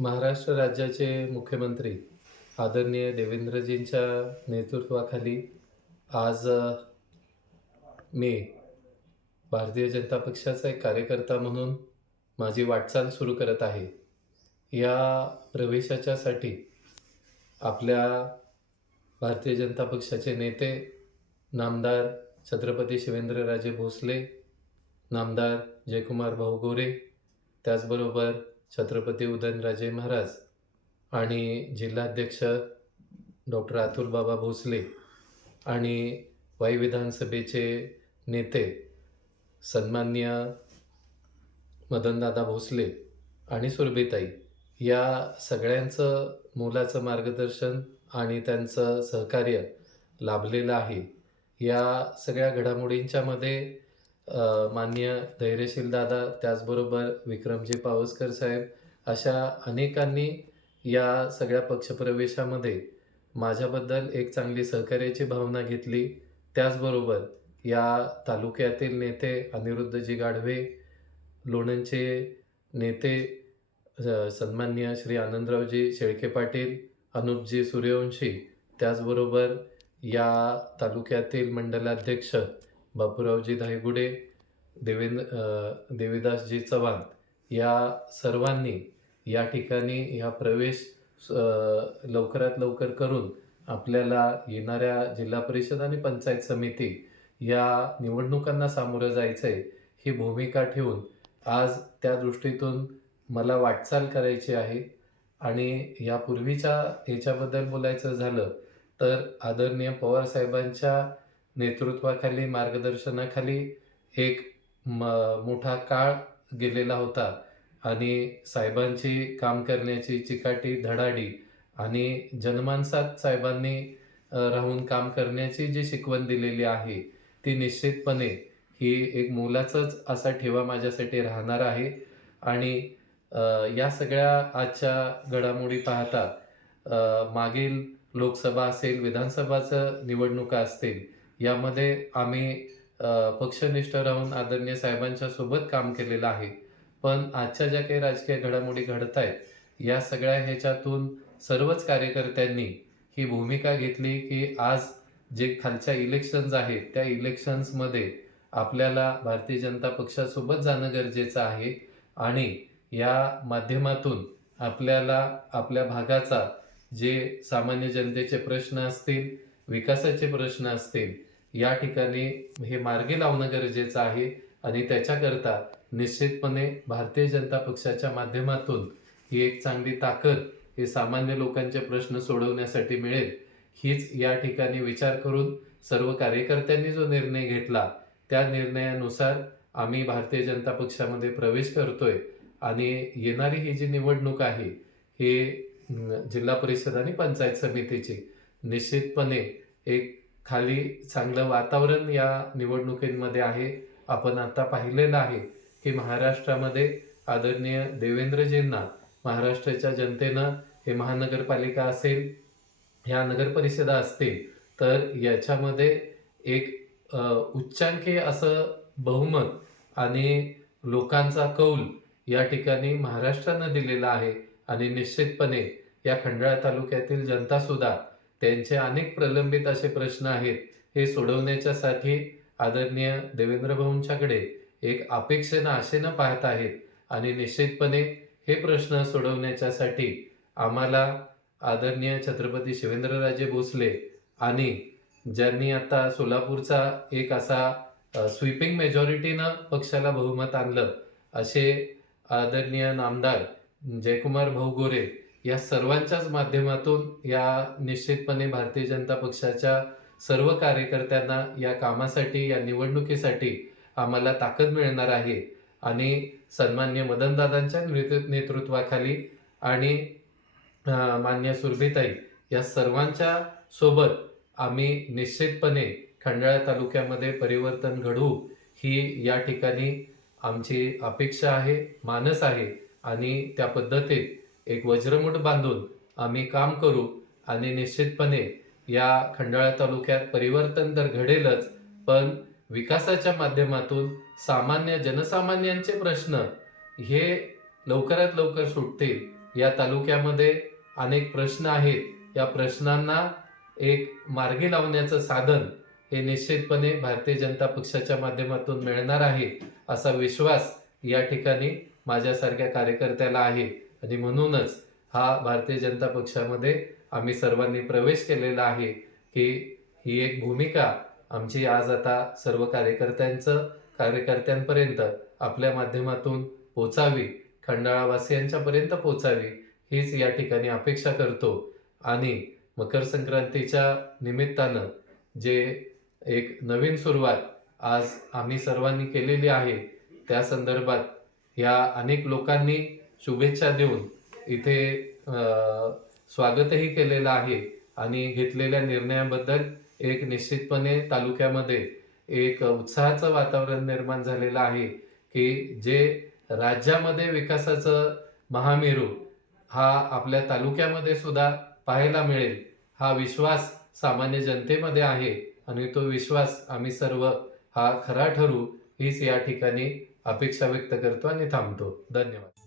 महाराष्ट्र राज्याचे मुख्यमंत्री आदरणीय देवेंद्रजींच्या नेतृत्वाखाली आज मी भारतीय जनता पक्षाचा एक कार्यकर्ता म्हणून माझी वाटचाल सुरू करत आहे. या प्रवेशाच्यासाठी आपल्या भारतीय जनता पक्षाचे नेते नामदार छत्रपती शिवेंद्रराजे भोसले नामदार जयकुमार भाऊ गोरे त्याचबरोबर छत्रपती उदयनराजे महाराज आणि जिल्हाध्यक्ष डॉक्टर अतुलबाबा भोसले आणि वाई विधानसभेचे नेते सन्मान्य मदनदादा भोसले आणि सुरभीताई या सगळ्यांचं मोलाचं मार्गदर्शन आणि त्यांचं सहकार्य लाभलेलं आहे. या सगळ्या घडामोडींच्यामध्ये मान्य धैर्यशील दादा त्याचबरोबर विक्रमजी पावसकर साहेब अशा अनेकांनी या सगळ्या पक्षप्रवेशामध्ये माझ्याबद्दल एक चांगली सहकार्याची भावना घेतली. त्याचबरोबर या तालुक्यातील नेते अनिरुद्धजी गाढवे लोणंदचे नेते सन्मान्य श्री आनंदरावजी शेळके पाटील अनुपजी सूर्यवंशी त्याचबरोबर या तालुक्यातील मंडलाध्यक्ष बापूरावजी धायगुडे देवेंद्र देवीदासजी चव्हाण या सर्वांनी या ठिकाणी ह्या प्रवेश लवकरात लवकर करून आपल्याला येणाऱ्या जिल्हा परिषद आणि पंचायत समिती या निवडणुकांना सामोरं जायचं आहे ही भूमिका ठेवून आज त्या दृष्टीतून मला वाटचाल करायची आहे. आणि यापूर्वीच्या ह्याच्याबद्दल बोलायचं झालं तर आदरणीय पवार साहेबांच्या नेतृत्वाखाली मार्गदर्शनाखाली एक म मोठा काळ गेलेला होता. आणि साहेबांची काम करण्याची चिकाटी धडाडी आणि जनमानसात साहेबांनी राहून काम करण्याची जी शिकवण दिलेली आहे ती निश्चितपणे ही एक मोलाचाच असा ठेवा माझ्यासाठी राहणार आहे. आणि या सगळ्या आजच्या घडामोडी पाहता मागील लोकसभा असेल विधानसभाचं निवडणुका असतील यामध्ये आम्ही पक्षनिष्ठ राहून आदरणीय साहेबांच्या सोबत काम केलेलं आहे. पण आजच्या ज्या काही राजकीय घडामोडी घडत आहेत या सगळ्या ह्याच्यातून सर्वच कार्यकर्त्यांनी ही भूमिका घेतली की आज जे खालच्या इलेक्शन्स आहेत त्या इलेक्शन्समध्ये आपल्याला भारतीय जनता पक्षासोबत जाणं गरजेचं आहे आणि या माध्यमातून आपल्याला आपल्या भागाचा जे सामान्य जनतेचे प्रश्न असतील विकासाचे प्रश्न असतील या ठिकाणी हे मार्गी लावणं गरजेचं आहे आणि त्याच्याकरता निश्चितपणे भारतीय जनता पक्षाच्या माध्यमातून ही एक चांगली ताकद हे सामान्य लोकांचे प्रश्न सोडवण्यासाठी मिळेल. हीच या ठिकाणी विचार करून सर्व कार्यकर्त्यांनी जो निर्णय घेतला त्या निर्णयानुसार आम्ही भारतीय जनता पक्षामध्ये प्रवेश करतोय आणि येणारी ही जी निवडणूक आहे हे जिल्हा परिषद आणि पंचायत समितीची निश्चितपणे एक खाली चांगलं वातावरण या निवडणुकींमध्ये आहे. आपण आता पाहिलेलं आहे की महाराष्ट्रामध्ये आदरणीय देवेंद्रजींना महाराष्ट्राच्या जनतेनं हे महानगरपालिका असेल ह्या नगरपरिषदा असतील तर याच्यामध्ये एक उच्चांकी असं बहुमत आणि लोकांचा कौल या ठिकाणी महाराष्ट्रानं दिलेला आहे. आणि निश्चितपणे या खंडाळा तालुक्यातील जनतासुद्धा त्यांचे अनेक प्रलंबित असे प्रश्न आहेत हे सोडवण्याच्यासाठी आदरणीय देवेंद्र भाऊंच्याकडे एक अपेक्षेनं आशेनं पाहत आहेत आणि निश्चितपणे हे प्रश्न सोडवण्याच्यासाठी आम्हाला आदरणीय छत्रपती शिवेंद्रराजे भोसले आणि ज्यांनी आता सोलापूरचा एक असा स्वीपिंग मेजॉरिटीनं पक्षाला बहुमत आणलं असे आदरणीय नामदार जयकुमार भाऊ गोरे या सर्वांच्याच माध्यमातून या निश्चितपणे भारतीय जनता पक्षाच्या सर्व कार्यकर्त्यांना या कामासाठी या निवडणुकीसाठी आम्हाला ताकद मिळणार आहे आणि सन्मान्य मदनदादांच्या नेतृ- नेतृत्वाखाली आणि मान्य सुरभीताई या सर्वांच्या सोबत आम्ही निश्चितपणे खंडाळा तालुक्यामध्ये परिवर्तन घडवू ही या ठिकाणी आमची अपेक्षा आहे मानस आहे आणि त्या पद्धतीत एक वज्रमुठ बांधून आम्ही काम करू आणि निश्चितपणे या खंडाळा तालुक्यात परिवर्तन तर घडेलच पण विकासाच्या माध्यमातून सामान्य जनसामान्यांचे प्रश्न हे लवकरात लवकर सुटतील. या तालुक्यामध्ये अनेक प्रश्न आहेत. या प्रश्नांना एक मार्गी लावण्याचं साधन हे निश्चितपणे भारतीय जनता पक्षाच्या माध्यमातून मिळणार आहे असा विश्वास या ठिकाणी माझ्यासारख्या कार्यकर्त्याला आहे. आणि म्हणूनच हा भारतीय जनता पक्षामध्ये आम्ही सर्वांनी प्रवेश केलेला आहे की ही एक भूमिका आमची आज आता सर्व कार्यकर्त्यांचं कार्यकर्त्यांपर्यंत आपल्या माध्यमातून पोचावी खंडाळावासियांच्यापर्यंत पोचावी हीच या ठिकाणी अपेक्षा करतो. आणि मकर संक्रांतीच्या निमित्तानं जे एक नवीन सुरुवात आज आम्ही सर्वांनी केलेली आहे त्या संदर्भात ह्या अनेक लोकांनी शुभेच्छा देऊन इथे स्वागतही केलेलं आहे आणि घेतलेल्या निर्णयाबद्दल एक निश्चितपणे तालुक्यामध्ये एक उत्साहाचं वातावरण निर्माण झालेलं आहे की जे राज्यामध्ये विकासाचं महामेरू हा आपल्या तालुक्यामध्ये सुद्धा पाहायला मिळेल हा विश्वास सामान्य जनतेमध्ये आहे आणि तो विश्वास आम्ही सर्व हा खरा ठरू हीच या ठिकाणी अपेक्षा व्यक्त करतो आणि थांबतो. धन्यवाद.